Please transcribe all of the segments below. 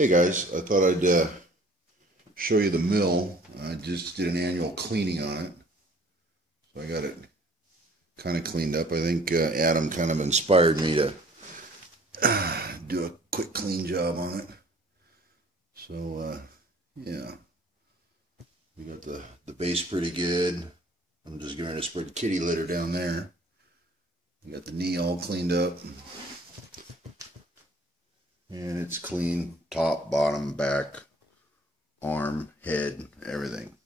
Hey guys, I thought I'd show you the mill. I just did an annual cleaning on it. So I got it kind of cleaned up. I think Adam kind of inspired me to do a quick clean job on it. So yeah, we got the base pretty good. I'm just going to spread kitty litter down there. We got the knee all cleaned up. And it's clean, top, bottom, back, arm, head, everything.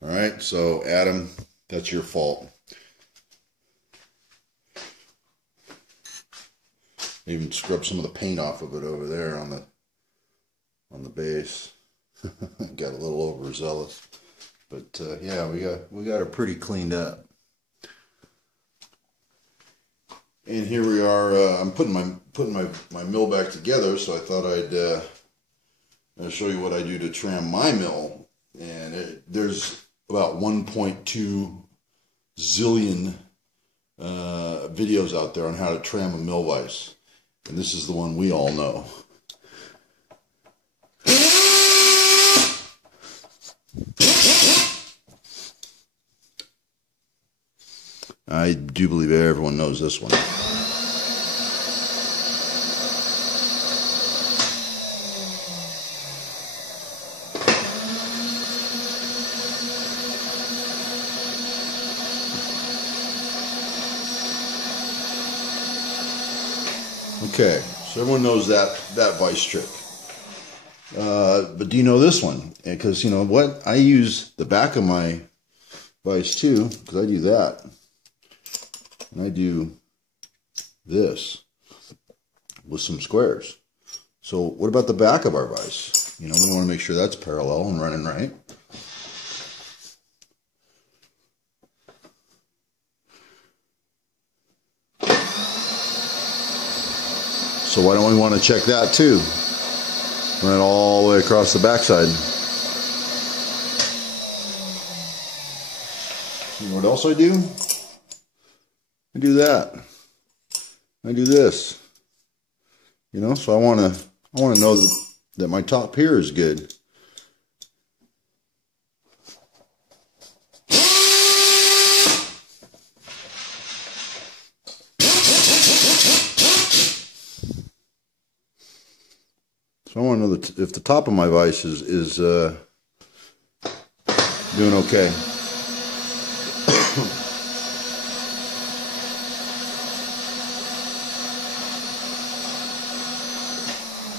All right, so Adam, that's your fault. Even scrub some of the paint off of it over there on the base. Got a little overzealous, but yeah, we got it pretty cleaned up. And here we are. I'm putting my mill back together, so I thought I'd show you what I do to tram my mill. And there's about 1.2 zillion videos out there on how to tram a mill vise, and this is the one we all know. I do believe everyone knows this one. Okay, so everyone knows that vice trick. But do you know this one? Because you know what? I use the back of my vice too, because I do that. And I do this with some squares. So what about the back of our vise? You know, we want to make sure that's parallel and running right. So why don't we want to check that too? Run it all the way across the backside. You know what else I do? I do that. I do this. You know, so I want to know that my top here is good. So I want to know that if the top of my vise is doing okay.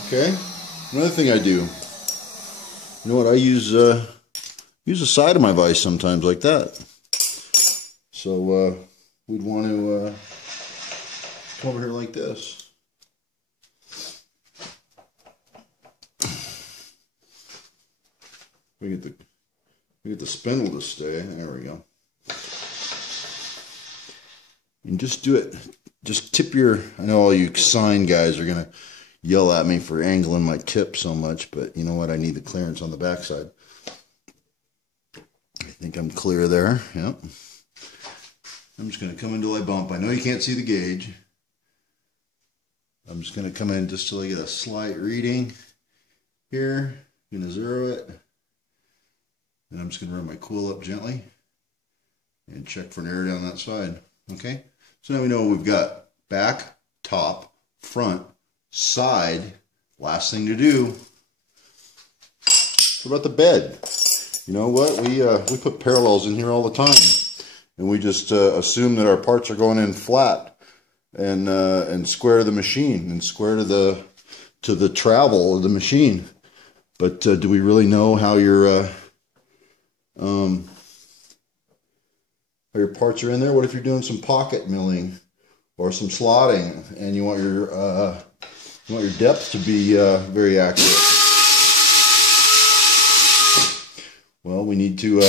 Okay. Another thing I do. You know what? I use the side of my vise sometimes like that. So we'd want to come over here like this. We get the spindle to stay. There we go. And just do it. Just tip your. I know all you sign guys are gonna yell at me for angling my tip so much, but you know what? I need the clearance on the backside. I think I'm clear there. Yep. I'm just gonna come until I bump. I know you can't see the gauge. I'm just gonna come in just till I get a slight reading here. I'm gonna zero it. And I'm just going to run my coil up gently and check for an error down that side. Okay, so now we know we've got back, top, front, side. Last thing to do. What about the bed? You know what? We put parallels in here all the time, and we just assume that our parts are going in flat and square to the machine and square to the travel of the machine. But do we really know how your parts are in there? What if you're doing some pocket milling or some slotting and you want your depth to be very accurate? Well, we need to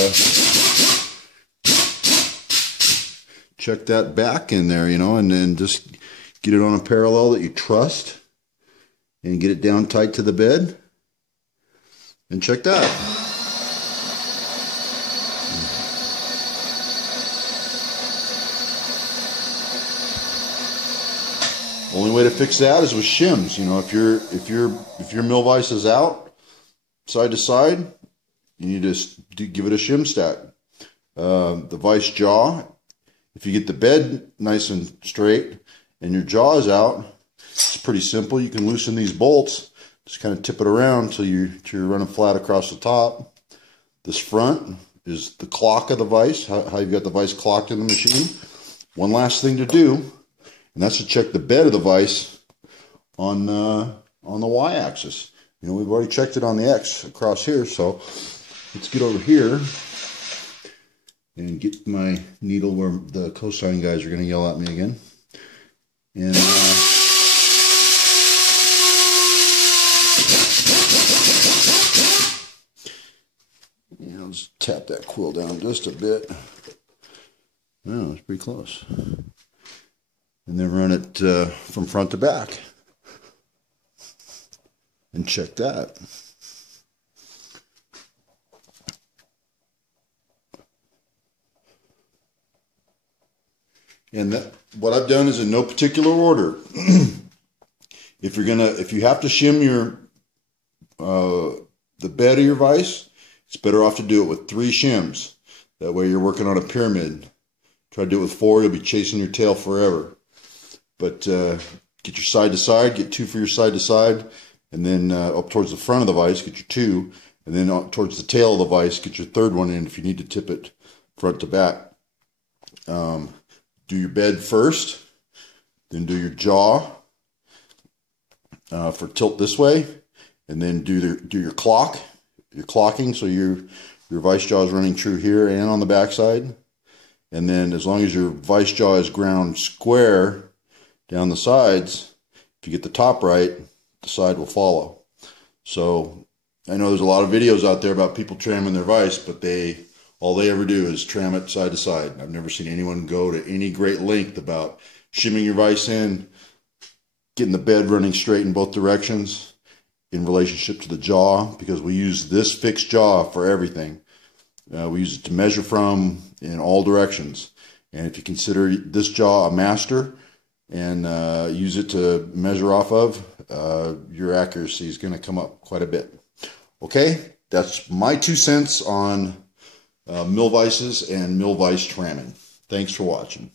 check that back in there, you know, and then just get it on a parallel that you trust and get it down tight to the bed and check that. Only way to fix that is with shims. You know, if your mill vise is out side to side, you need to give it a shim stack. The vise jaw, if you get the bed nice and straight and your jaw is out, it's pretty simple. You can loosen these bolts, just kind of tip it around till you're running flat across the top. This front is the clock of the vise, how you've got the vise clocked in the machine. One last thing to do, and that's to check the bed of the vise on the y-axis. You know, we've already checked it on the x across here, so let's get over here and get my needle where the cosine guys are going to yell at me again. And I'll just tap that quill down just a bit. Oh, it's pretty close. And then run it from front to back. And check that. And what I've done is in no particular order. If you have to shim the bed of your vise, it's better off to do it with 3 shims. That way you're working on a pyramid. Try to do it with 4, you'll be chasing your tail forever. But get your side to side, get 2 for your side to side, and then up towards the front of the vise, get your 2, and then up towards the tail of the vise, get your 3rd one in if you need to tip it front to back. Do your bed first, then do your jaw for tilt this way, and then do your clocking, so your vise jaw is running true here and on the back side. And then as long as your vise jaw is ground square down the sides, if you get the top right, the side will follow. So I know there's a lot of videos out there about people tramming their vise, but all they ever do is tram it side to side. I've never seen anyone go to any great length about shimming your vise in, getting the bed running straight in both directions in relationship to the jaw, because we use this fixed jaw for everything. We use it to measure from in all directions. And if you consider this jaw a master and use it to measure off of, your accuracy is going to come up quite a bit. Okay, that's my 2 cents on mill vices and mill vise tramming. Thanks for watching.